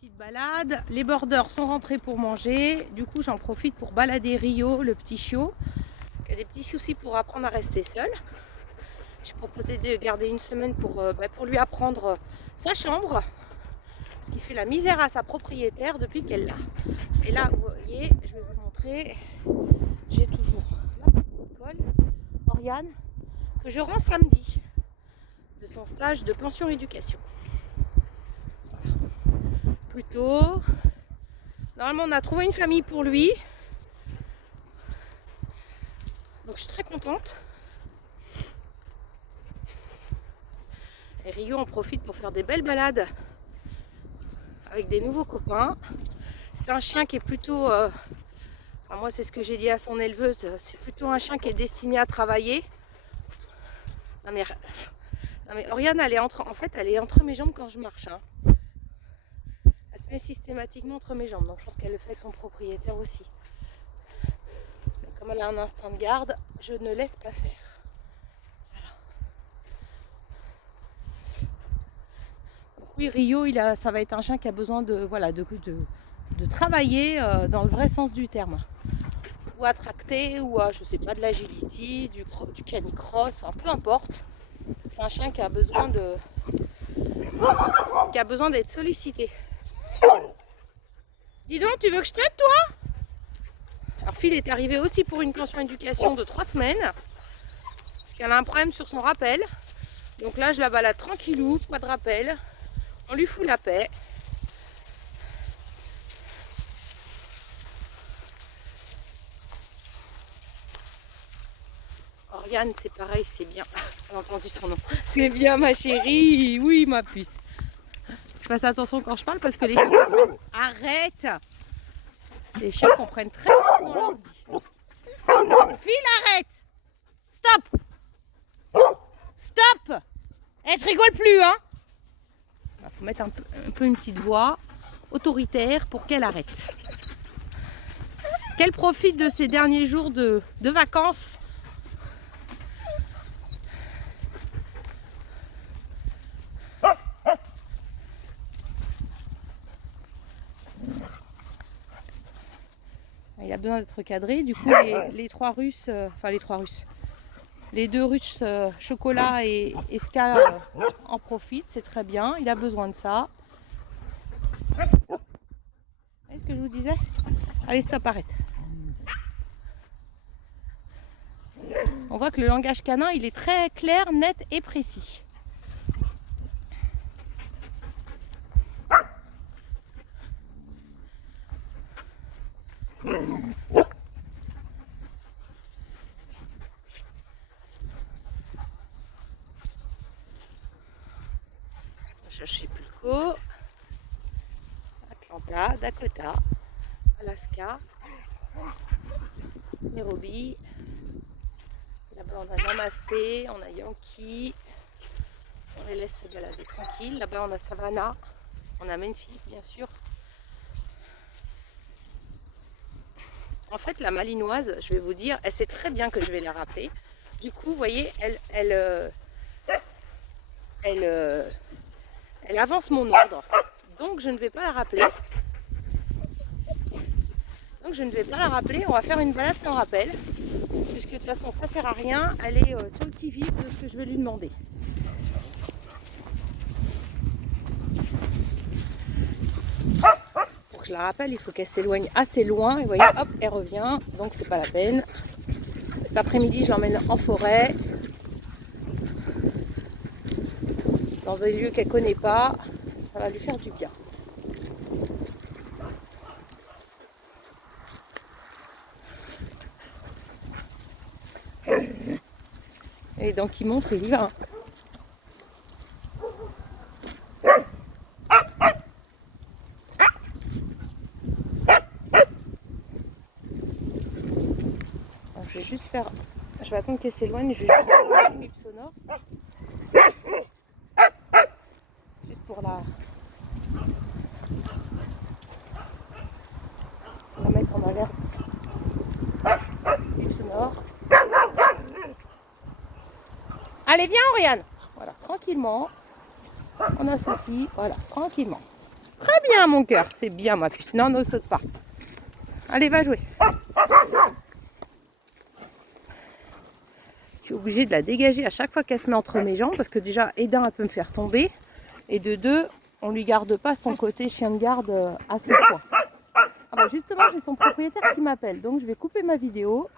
Petite balade, les bordeurs sont rentrés pour manger, du coup j'en profite pour balader Rio, le petit chiot, qui a des petits soucis pour apprendre à rester seul. J'ai proposé de garder une semaine pour lui apprendre sa chambre, parce qu'il fait la misère à sa propriétaire depuis qu'elle l'a. Et là, vous voyez, je vais vous montrer, j'ai toujours la petite école, Oriane, que je rends samedi, de son stage de pension éducation. Plutôt. Normalement, on a trouvé une famille pour lui. Donc, je suis très contente. Et Rio en profite pour faire des belles balades avec des nouveaux copains. C'est un chien qui est plutôt... moi, c'est ce que j'ai dit à son éleveuse. C'est plutôt un chien qui est destiné à travailler. Non, mais Oriane, elle est entre mes jambes quand je marche. Hein. Elle se met systématiquement entre mes jambes. Donc, je pense qu'elle le fait avec son propriétaire aussi. Donc, comme elle a un instinct de garde, je ne laisse pas faire. Oui, Rio, ça va être un chien qui a besoin de travailler dans le vrai sens du terme. Ou à tracter, ou à, je sais pas, de l'agility, du canicross, enfin, peu importe. C'est un chien qui a besoin d'être sollicité. Dis donc, tu veux que je t'aide, toi? Alors, Phil est arrivé aussi pour une pension éducation de 3 semaines. Parce qu'elle a un problème sur son rappel. Donc là, je la balade tranquillou, pas de rappel. On lui fout la paix. Oriane, c'est pareil, c'est bien. On a entendu son nom. C'est bien, ma chérie. Oui, ma puce. Je fasse attention quand je parle parce que les chiens... Arrête! Les chiens comprennent très bien ce qu'on leur dit. Phil, arrête! Stop! Stop! Eh, je rigole plus, hein? Il faut mettre un peu une petite voix autoritaire pour qu'elle arrête. Qu'elle profite de ces derniers jours de vacances. Il a besoin d'être cadré. Du coup, les deux Russes, Chocolat et Ska, en profitent. C'est très bien. Il a besoin de ça. Vous voyez ce que je vous disais? Allez, stop, arrête. On voit que le langage canin, il est très clair, net et précis. Chercher Pulco, Atlanta, Dakota, Alaska, Nairobi. Là-bas on a Namasté, on a Yankee. On les laisse se balader tranquille. Là-bas on a Savannah, on a Memphis bien sûr. En fait la malinoise, je vais vous dire, elle sait très bien que je vais la rappeler. Du coup vous voyez, elle avance mon ordre, donc je ne vais pas la rappeler. On va faire une balade sans rappel, puisque de toute façon ça sert à rien, elle est sur le qui-vive de ce que je vais lui demander. Pour que je la rappelle, il faut qu'elle s'éloigne assez loin, et vous voyez, hop, elle revient, donc c'est pas la peine. Cet après-midi, je l'emmène en forêt, dans un lieu qu'elle ne connaît pas, ça va lui faire du bien. Et donc il montre, il y va. Donc, je vais attendre qu'elle s'éloigne, je vais juste faire un bip sonore. Juste pour la mettre en alerte. Bip sonore. Allez, viens, Oriane. Voilà, tranquillement. On associe, voilà, tranquillement. Très bien, mon cœur. C'est bien, ma puce. Non, ne saute pas. Allez, va jouer. Je suis obligée de la dégager à chaque fois qu'elle se met entre mes jambes parce que déjà, d'un, elle peut me faire tomber. Et de deux, on lui garde pas son côté chien de garde à ce point. Ah bah justement, j'ai son propriétaire qui m'appelle. Donc, je vais couper ma vidéo